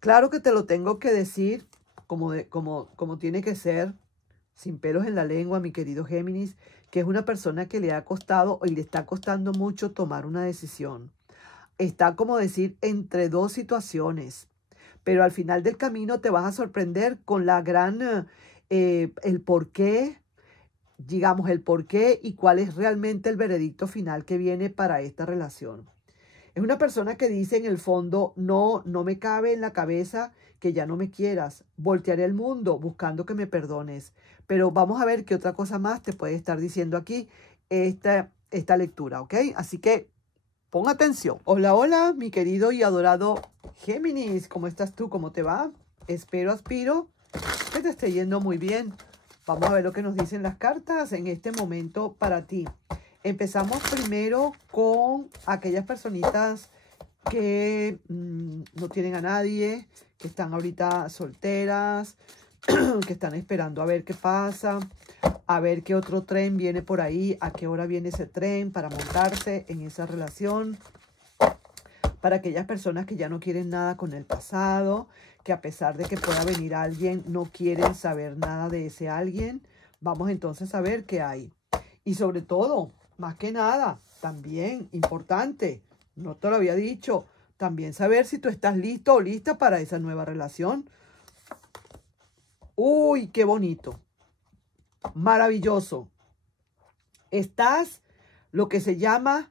Claro que te lo tengo que decir como tiene que ser, sin pelos en la lengua, mi querido Géminis, que es una persona que le ha costado y le está costando mucho tomar una decisión. Está, como decir, entre dos situaciones, pero al final del camino te vas a sorprender con la el por qué, digamos, el por qué y cuál es realmente el veredicto final que viene para esta relación. Es una persona que dice en el fondo, no, no me cabe en la cabeza que ya no me quieras. Voltearé el mundo buscando que me perdones. Pero vamos a ver qué otra cosa más te puede estar diciendo aquí esta lectura, ¿ok? Así que pon atención. Hola, hola, mi querido y adorado Géminis. ¿Cómo estás tú? ¿Cómo te va? Aspiro que te esté yendo muy bien. Vamos a ver lo que nos dicen las cartas en este momento para ti. Empezamos primero con aquellas personitas que no tienen a nadie, que están ahorita solteras, que están esperando a ver qué pasa, a ver qué otro tren viene por ahí, a qué hora viene ese tren para montarse en esa relación. Para aquellas personas que ya no quieren nada con el pasado, que a pesar de que pueda venir alguien, no quieren saber nada de ese alguien. Vamos entonces a ver qué hay. Y sobre todo, más que nada, también importante, no te lo había dicho, también saber si tú estás listo o lista para esa nueva relación. Uy, qué bonito. Maravilloso. Estás lo que se llama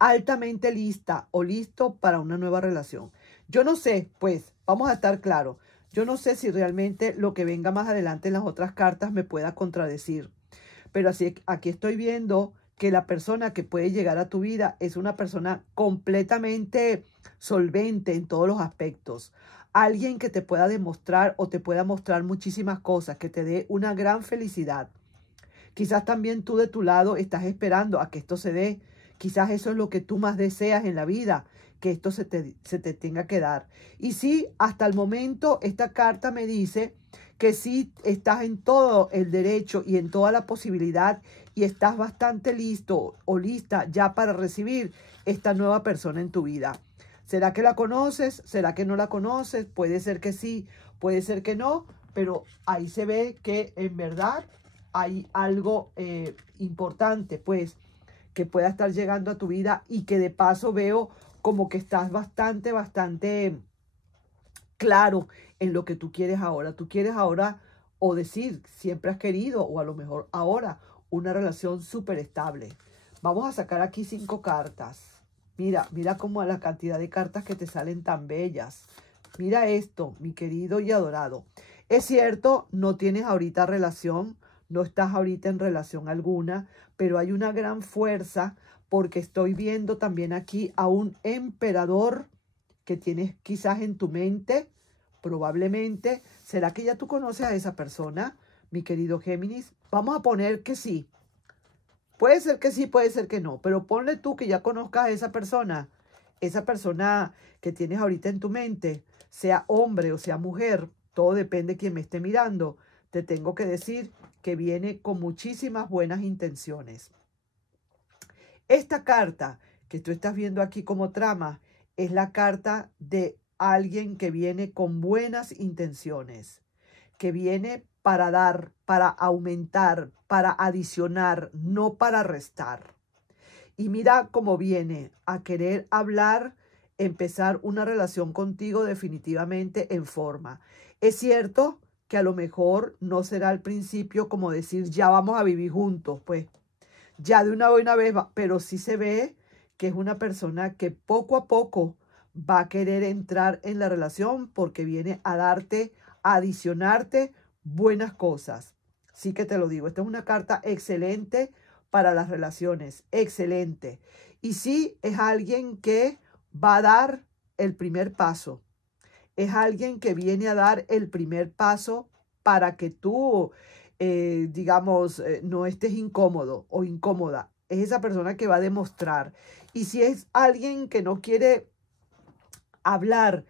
altamente lista o listo para una nueva relación. Yo no sé, pues, vamos a estar claros. Yo no sé si realmente lo que venga más adelante en las otras cartas me pueda contradecir. Pero así aquí estoy viendo que la persona que puede llegar a tu vida es una persona completamente solvente en todos los aspectos. Alguien que te pueda demostrar o te pueda mostrar muchísimas cosas, que te dé una gran felicidad. Quizás también tú de tu lado estás esperando a que esto se dé. Quizás eso es lo que tú más deseas en la vida, que esto se te tenga que dar. Y sí, hasta el momento esta carta me dice que sí estás en todo el derecho y en toda la posibilidad y estás bastante listo o lista ya para recibir esta nueva persona en tu vida. ¿Será que la conoces? ¿Será que no la conoces? Puede ser que sí, puede ser que no, pero ahí se ve que en verdad hay algo importante, pues, que pueda estar llegando a tu vida y que de paso veo como que estás bastante claro en lo que tú quieres ahora. Tú quieres ahora, o decir, siempre has querido, o a lo mejor ahora, una relación súper estable. Vamos a sacar aquí 5 cartas. Mira, mira cómo la cantidad de cartas que te salen tan bellas. Mira esto, mi querido y adorado. Es cierto, no tienes ahorita relación, no estás ahorita en relación alguna, pero hay una gran fuerza porque estoy viendo también aquí a un emperador que tienes quizás en tu mente, probablemente. ¿Será que ya tú conoces a esa persona, mi querido Géminis? Vamos a poner que sí. Puede ser que sí, puede ser que no, pero ponle tú que ya conozcas a esa persona que tienes ahorita en tu mente, sea hombre o sea mujer, todo depende de quién me esté mirando. Te tengo que decir que viene con muchísimas buenas intenciones. Esta carta que tú estás viendo aquí como trama es la carta de alguien que viene con buenas intenciones, que viene para dar, para aumentar, para adicionar, no para restar. Y mira cómo viene a querer hablar, empezar una relación contigo definitivamente en forma. Es cierto que a lo mejor no será al principio como decir ya vamos a vivir juntos, pues ya de una buena vez, pero sí se ve que es una persona que poco a poco va a querer entrar en la relación porque viene a darte, a adicionarte buenas cosas. Sí que te lo digo, esta es una carta excelente para las relaciones, excelente. Y sí es alguien que va a dar el primer paso. Es alguien que viene a dar el primer paso para que tú, digamos, no estés incómodo o incómoda. Es esa persona que va a demostrar. Y si es alguien que no quiere hablar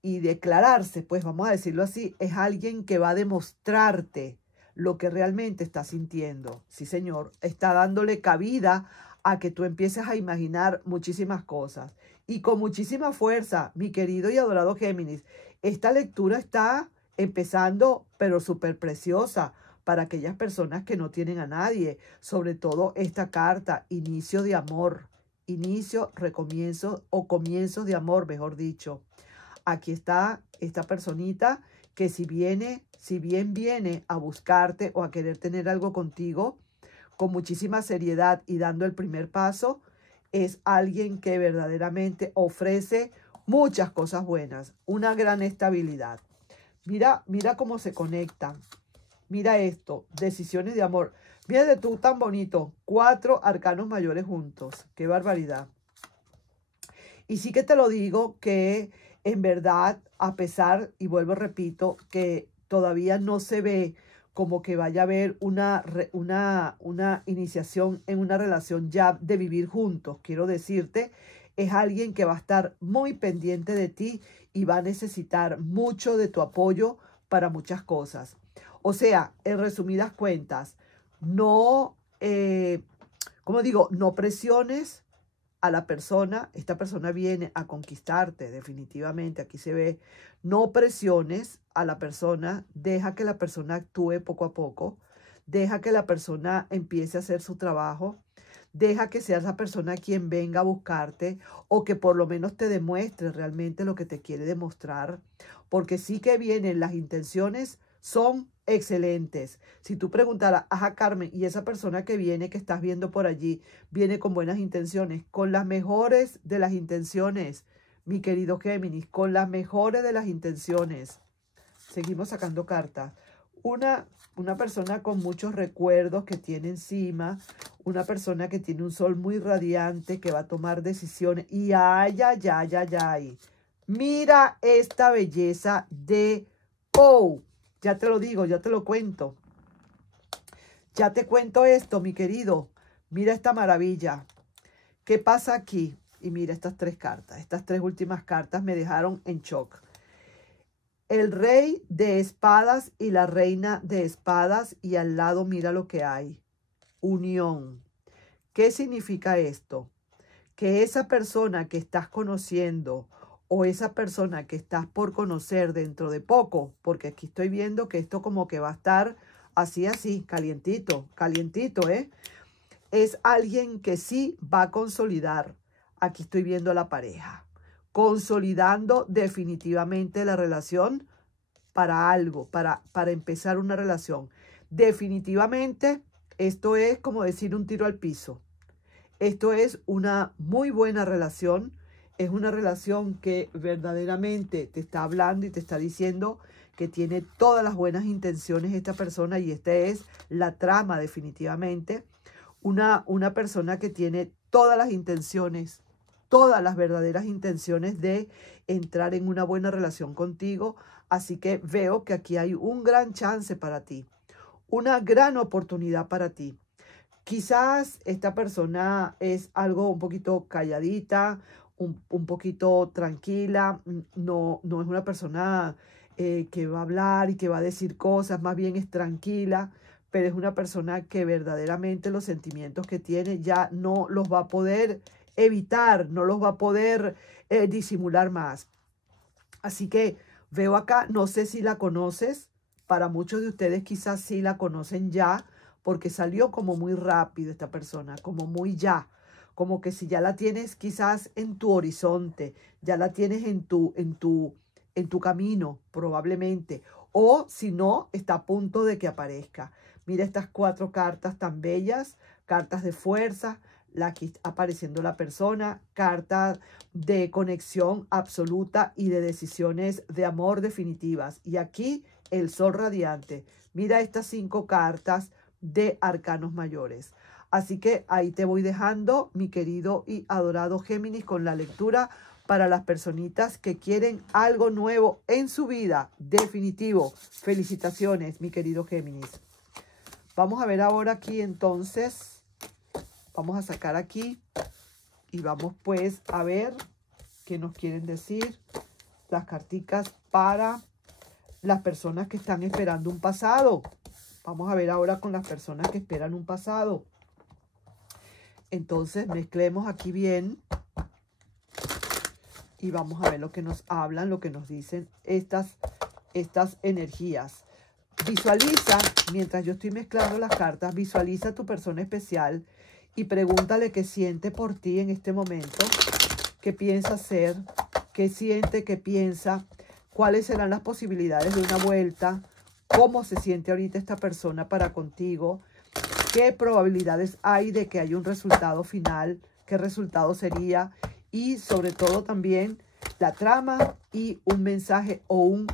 y declararse, pues vamos a decirlo así, es alguien que va a demostrarte lo que realmente está sintiendo. Sí, señor, está dándole cabida a que tú empieces a imaginar muchísimas cosas. y con muchísima fuerza, mi querido y adorado Géminis. Esta lectura está empezando, pero súper preciosa para aquellas personas que no tienen a nadie. Sobre todo esta carta, inicio de amor, inicio, recomienzo o comienzos de amor, mejor dicho. Aquí está esta personita que si bien viene a buscarte o a querer tener algo contigo, con muchísima seriedad y dando el primer paso, es alguien que verdaderamente ofrece muchas cosas buenas, una gran estabilidad. Mira cómo se conectan. Mira esto, decisiones de amor. Mira tú tan bonito, 4 arcanos mayores juntos. ¡Qué barbaridad! Y sí que te lo digo que en verdad, a pesar, y vuelvo, repito, que todavía no se ve como que vaya a haber una iniciación en una relación ya de vivir juntos. Quiero decirte, es alguien que va a estar muy pendiente de ti y va a necesitar mucho de tu apoyo para muchas cosas. O sea, en resumidas cuentas, no, como digo, no presiones a la persona. Esta persona viene a conquistarte, definitivamente. Aquí se ve, no presiones a la persona, deja que la persona actúe poco a poco, deja que la persona empiece a hacer su trabajo, deja que sea esa persona quien venga a buscarte o que por lo menos te demuestre realmente lo que te quiere demostrar, porque sí que vienen las intenciones, son excelentes. Si tú preguntaras, ajá, Carmen, y esa persona que viene, que estás viendo por allí, viene con buenas intenciones, con las mejores de las intenciones, mi querido Géminis, con las mejores de las intenciones. Seguimos sacando cartas. Una persona con muchos recuerdos que tiene encima, una persona que tiene un sol muy radiante, que va a tomar decisiones. Y ay, ay, ay, ay, ay. Mira esta belleza de Pou. Ya te lo digo, ya te lo cuento. Ya te cuento esto, mi querido. Mira esta maravilla. ¿Qué pasa aquí? Y mira estas 3 cartas. Estas 3 últimas cartas me dejaron en shock. El rey de espadas y la reina de espadas. Y al lado mira lo que hay. Unión. ¿Qué significa esto? Que esa persona que estás conociendo o esa persona que estás por conocer dentro de poco, porque aquí estoy viendo que esto como que va a estar así, calientito, calientito, ¿eh? Es alguien que sí va a consolidar. Aquí estoy viendo la pareja, consolidando definitivamente la relación para algo, para empezar una relación. Definitivamente, esto es como decir un tiro al piso. Esto es una muy buena relación. Es una relación que verdaderamente te está hablando y te está diciendo que tiene todas las buenas intenciones esta persona, y esta es la trama definitivamente. Una persona que tiene todas las intenciones, todas las verdaderas intenciones de entrar en una buena relación contigo. Así que veo que aquí hay un gran chance para ti, una gran oportunidad para ti. Quizás esta persona es algo un poquito calladita, un poquito tranquila, no es una persona que va a hablar y que va a decir cosas, más bien es tranquila, pero es una persona que verdaderamente los sentimientos que tiene ya no los va a poder evitar, no los va a poder disimular más. Así que veo acá, no sé si la conoces, para muchos de ustedes quizás sí la conocen ya, porque salió como muy rápido esta persona, como muy ya, como que si ya la tienes quizás en tu horizonte, ya la tienes en tu camino probablemente, o si no, está a punto de que aparezca. Mira estas 4 cartas tan bellas, cartas de fuerza, aquí apareciendo la persona, carta de conexión absoluta y de decisiones de amor definitivas. Y aquí el sol radiante. Mira estas 5 cartas de arcanos mayores. Así que ahí te voy dejando, mi querido y adorado Géminis, con la lectura para las personitas que quieren algo nuevo en su vida. Definitivo. Felicitaciones, mi querido Géminis. Vamos a ver ahora aquí entonces. Vamos a sacar aquí y vamos pues a ver qué nos quieren decir las carticas para las personas que están esperando un pasado. Vamos a ver ahora con las personas que esperan un pasado. Entonces mezclemos aquí bien. Y vamos a ver lo que nos hablan, lo que nos dicen estas energías. Visualiza, mientras yo estoy mezclando las cartas, visualiza a tu persona especial y pregúntale qué siente por ti en este momento, qué piensa hacer, qué siente, qué piensa, cuáles serán las posibilidades de una vuelta, cómo se siente ahorita esta persona para contigo, qué probabilidades hay de que haya un resultado final, qué resultado sería, y sobre todo también la trama y un mensaje o un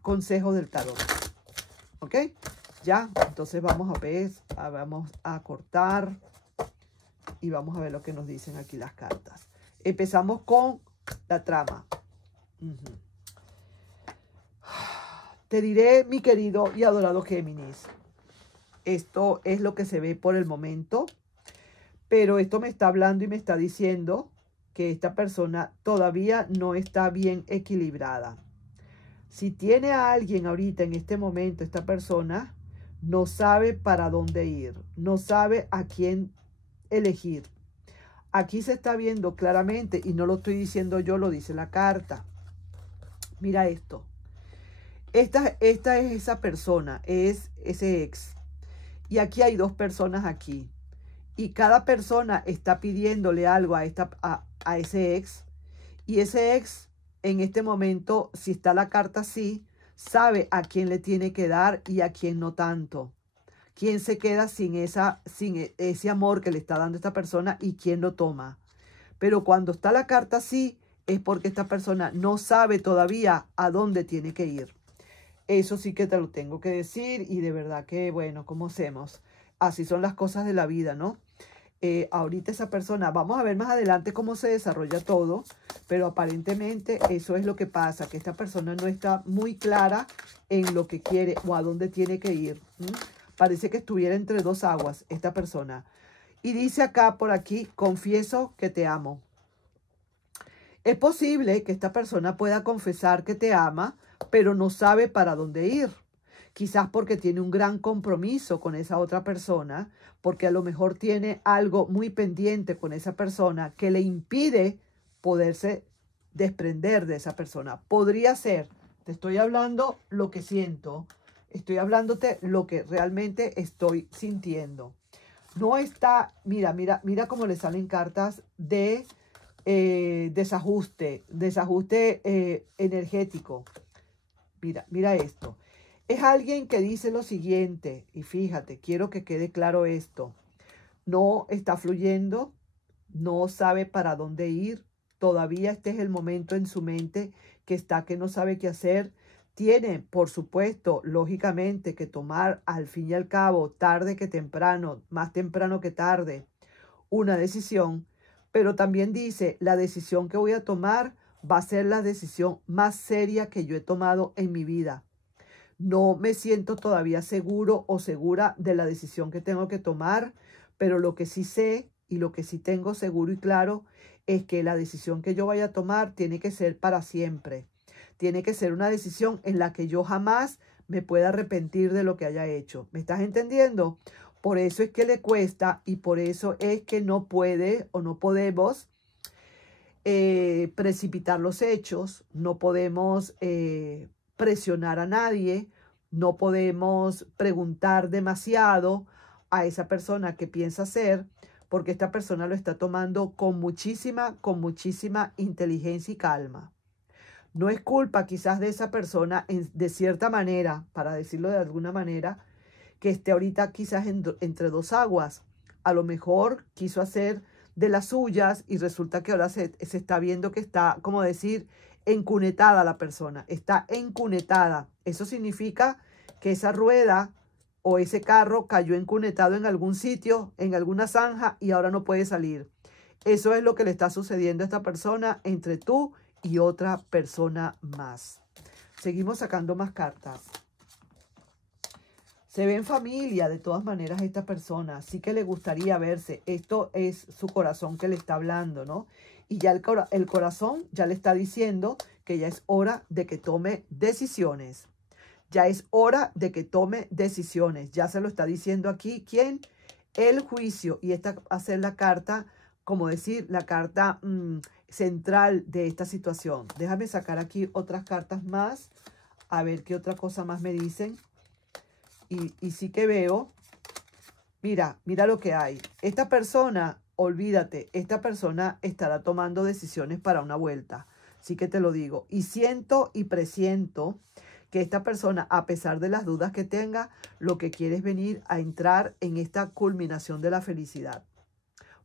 consejo del tarot. ¿Ok? Ya, entonces vamos a ver, vamos a cortar y vamos a ver lo que nos dicen aquí las cartas. Empezamos con la trama. Te diré, mi querido y adorado Géminis, esto es lo que se ve por el momento, pero esto me está hablando y me está diciendo que esta persona todavía no está bien equilibrada. Si tiene a alguien ahorita en este momento, esta persona no sabe para dónde ir, no sabe a quién elegir. Aquí se está viendo claramente, y no lo estoy diciendo yo, lo dice la carta. Mira esto. Esta es esa persona, es ese ex. Y aquí hay dos personas aquí. Y cada persona está pidiéndole algo a ese ex. Y ese ex, en este momento, si está la carta así, sabe a quién le tiene que dar y a quién no tanto. Quién se queda sin ese amor que le está dando esta persona y quién lo toma. Pero cuando está la carta así, es porque esta persona no sabe todavía a dónde tiene que ir. Eso sí que te lo tengo que decir, y de verdad que, bueno, ¿cómo hacemos? Así son las cosas de la vida, ¿no? Ahorita esa persona, vamos a ver más adelante cómo se desarrolla todo, pero aparentemente eso es lo que pasa, que esta persona no está muy clara en lo que quiere o a dónde tiene que ir. Parece que estuviera entre dos aguas esta persona. Y dice acá, por aquí, confieso que te amo. Es posible que esta persona pueda confesar que te ama, pero no sabe para dónde ir. Quizás porque tiene un gran compromiso con esa otra persona, porque a lo mejor tiene algo muy pendiente con esa persona que le impide poderse desprender de esa persona. Podría ser, te estoy hablando lo que siento, estoy hablándote lo que realmente estoy sintiendo. No está, mira cómo le salen cartas de desajuste energético. Mira esto. Es alguien que dice lo siguiente, y fíjate, quiero que quede claro esto. No está fluyendo, no sabe para dónde ir, todavía este es el momento en su mente que no sabe qué hacer. Tiene, por supuesto, lógicamente, que tomar al fin y al cabo, tarde que temprano, más temprano que tarde, una decisión. Pero también dice, la decisión que voy a tomar va a ser la decisión más seria que yo he tomado en mi vida. No me siento todavía seguro o segura de la decisión que tengo que tomar, pero lo que sí sé y lo que sí tengo seguro y claro es que la decisión que yo vaya a tomar tiene que ser para siempre. Tiene que ser una decisión en la que yo jamás me pueda arrepentir de lo que haya hecho. ¿Me estás entendiendo? Por eso es que le cuesta y por eso es que no puede o no podemos precipitar los hechos, no podemos presionar a nadie, no podemos preguntar demasiado a esa persona qué piensa hacer, porque esta persona lo está tomando con muchísima inteligencia y calma. No es culpa quizás de esa persona, de cierta manera, para decirlo de alguna manera, que esté ahorita quizás entre dos aguas. A lo mejor quiso hacer de las suyas y resulta que ahora se está viendo que está, como decir, encunetada la persona. Está encunetada. Eso significa que esa rueda o ese carro cayó encunetado en algún sitio, en alguna zanja y ahora no puede salir. Eso es lo que le está sucediendo a esta persona entre tú y otra persona más. Seguimos sacando más cartas. Se ve en familia, de todas maneras, esta persona. Sí que le gustaría verse. Esto es su corazón que le está hablando, ¿no? Y ya el corazón ya le está diciendo que ya es hora de que tome decisiones. Ya es hora de que tome decisiones. Ya se lo está diciendo aquí. ¿Quién? El juicio. Y esta va a ser la carta, como decir, la carta central de esta situación. Déjame sacar aquí otras cartas más, a ver qué otra cosa más me dicen. Y sí que veo, mira lo que hay. Esta persona, olvídate, esta persona estará tomando decisiones para una vuelta. Sí que te lo digo. Y siento y presiento que esta persona, a pesar de las dudas que tenga, lo que quiere es venir a entrar en esta culminación de la felicidad.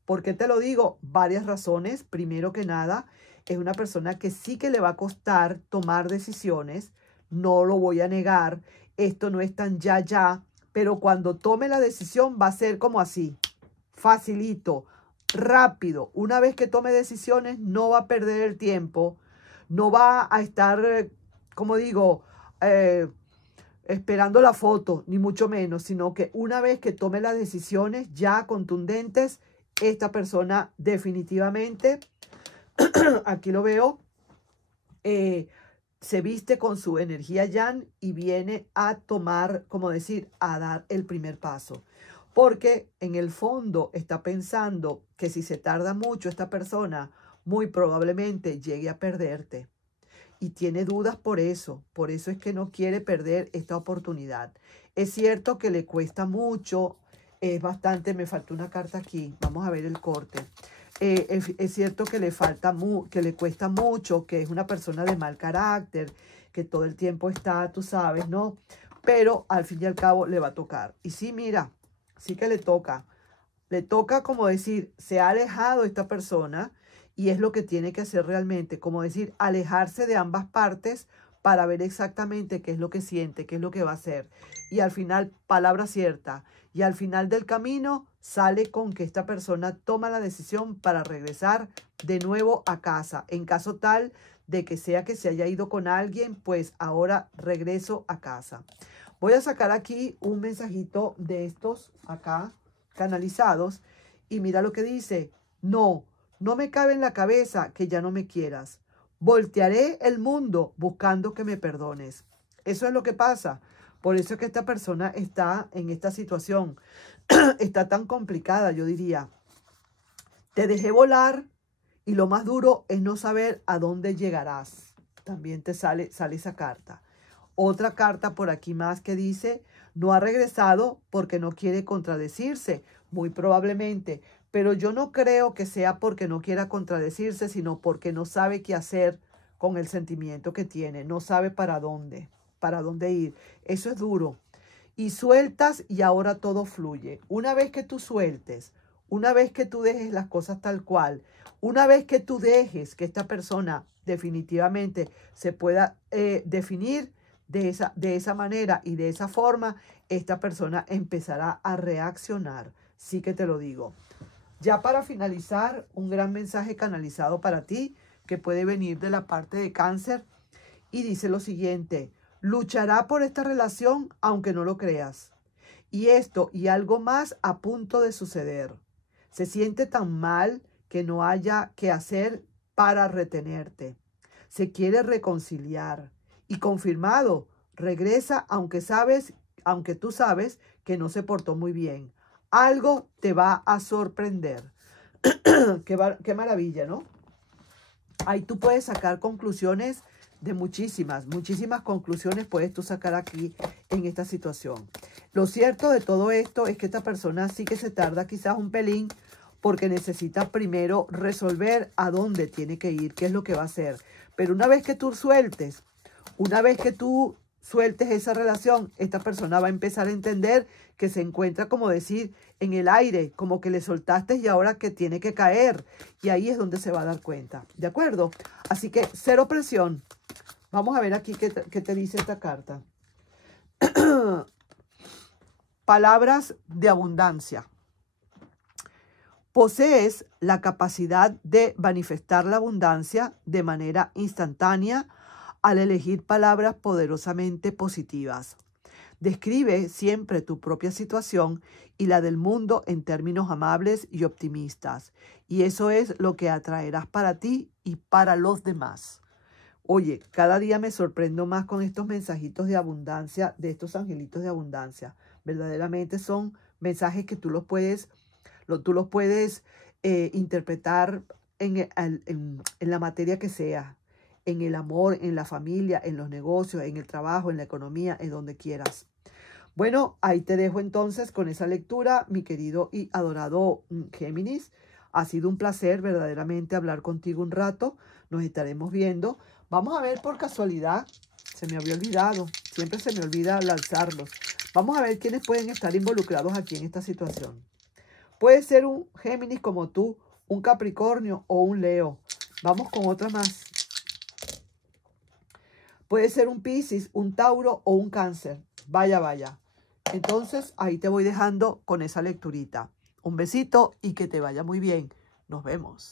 ¿Por qué te lo digo? Varias razones. Primero que nada, es una persona que sí que le va a costar tomar decisiones. No lo voy a negar. Esto no es tan ya. Pero cuando tome la decisión va a ser como así. Facilito, rápido. Una vez que tome decisiones, no va a perder el tiempo. No va a estar, como digo, esperando la foto, ni mucho menos. Sino que una vez que tome las decisiones ya contundentes, esta persona definitivamente, aquí lo veo, se viste con su energía yang y viene a tomar, como decir, a dar el primer paso. Porque en el fondo está pensando que si se tarda mucho esta persona, muy probablemente llegue a perderte. Y tiene dudas por eso es que no quiere perder esta oportunidad. Es cierto que le cuesta mucho. Es bastante, me faltó una carta aquí. Vamos a ver el corte. Es cierto que que le cuesta mucho, que es una persona de mal carácter, que todo el tiempo está, tú sabes, ¿no? Pero al fin y al cabo le va a tocar. Y sí, mira, sí que le toca. Le toca, como decir, se ha alejado esta persona y es lo que tiene que hacer realmente, como decir, alejarse de ambas partes para ver exactamente qué es lo que siente, qué es lo que va a hacer. Y al final, palabra cierta. Y al final del camino sale con que esta persona toma la decisión para regresar de nuevo a casa. En caso tal de que sea que se haya ido con alguien, pues ahora regreso a casa. Voy a sacar aquí un mensajito de estos acá canalizados y mira lo que dice. No me cabe en la cabeza que ya no me quieras. Voltearé el mundo buscando que me perdones. Eso es lo que pasa. Por eso es que esta persona está en esta situación. Está tan complicada, yo diría. Te dejé volar y lo más duro es no saber a dónde llegarás. También te sale esa carta. Otra carta por aquí más que dice, no ha regresado porque no quiere contradecirse, muy probablemente. Pero yo no creo que sea porque no quiera contradecirse, sino porque no sabe qué hacer con el sentimiento que tiene. No sabe para dónde ir. Eso es duro. Y sueltas y ahora todo fluye. Una vez que tú sueltes, una vez que tú dejes las cosas tal cual, una vez que tú dejes que esta persona definitivamente se pueda definir de esa manera y de esa forma, esta persona empezará a reaccionar. Sí que te lo digo. Ya para finalizar, un gran mensaje canalizado para ti que puede venir de la parte de Cáncer y dice lo siguiente: luchará por esta relación aunque no lo creas. Y esto y algo más a punto de suceder. Se siente tan mal que no haya que hacer para retenerte. Se quiere reconciliar. Y confirmado, regresa aunque tú sabes que no se portó muy bien. Algo te va a sorprender. Qué maravilla, ¿no? Ahí tú puedes sacar conclusiones de muchísimas conclusiones puedes tú sacar aquí en esta situación. Lo cierto de todo esto es que esta persona sí que se tarda quizás un pelín porque necesita primero resolver a dónde tiene que ir, qué es lo que va a hacer. Pero una vez que tú sueltes esa relación, esta persona va a empezar a entender que se encuentra, como decir, en el aire, como que le soltaste y ahora que tiene que caer. Y ahí es donde se va a dar cuenta, ¿de acuerdo? Así que cero presión. Vamos a ver aquí qué te dice esta carta. Palabras de abundancia. Posees la capacidad de manifestar la abundancia de manera instantánea al elegir palabras poderosamente positivas. Describe siempre tu propia situación y la del mundo en términos amables y optimistas. Y eso es lo que atraerás para ti y para los demás. Oye, cada día me sorprendo más con estos mensajitos de abundancia, de estos angelitos de abundancia. Verdaderamente son mensajes que tú los puedes interpretar en la materia que sea, en el amor, en la familia, en los negocios, en el trabajo, en la economía, en donde quieras. Bueno, ahí te dejo entonces con esa lectura, mi querido y adorado Géminis. Ha sido un placer verdaderamente hablar contigo un rato. Nos estaremos viendo. Vamos a ver por casualidad. Se me había olvidado. Siempre se me olvida lanzarlos. Vamos a ver quiénes pueden estar involucrados aquí en esta situación. Puede ser un Géminis como tú, un Capricornio o un Leo. Vamos con otra más. Puede ser un Piscis, un Tauro o un Cáncer. Vaya, vaya. Entonces, ahí te voy dejando con esa lecturita. Un besito y que te vaya muy bien. Nos vemos.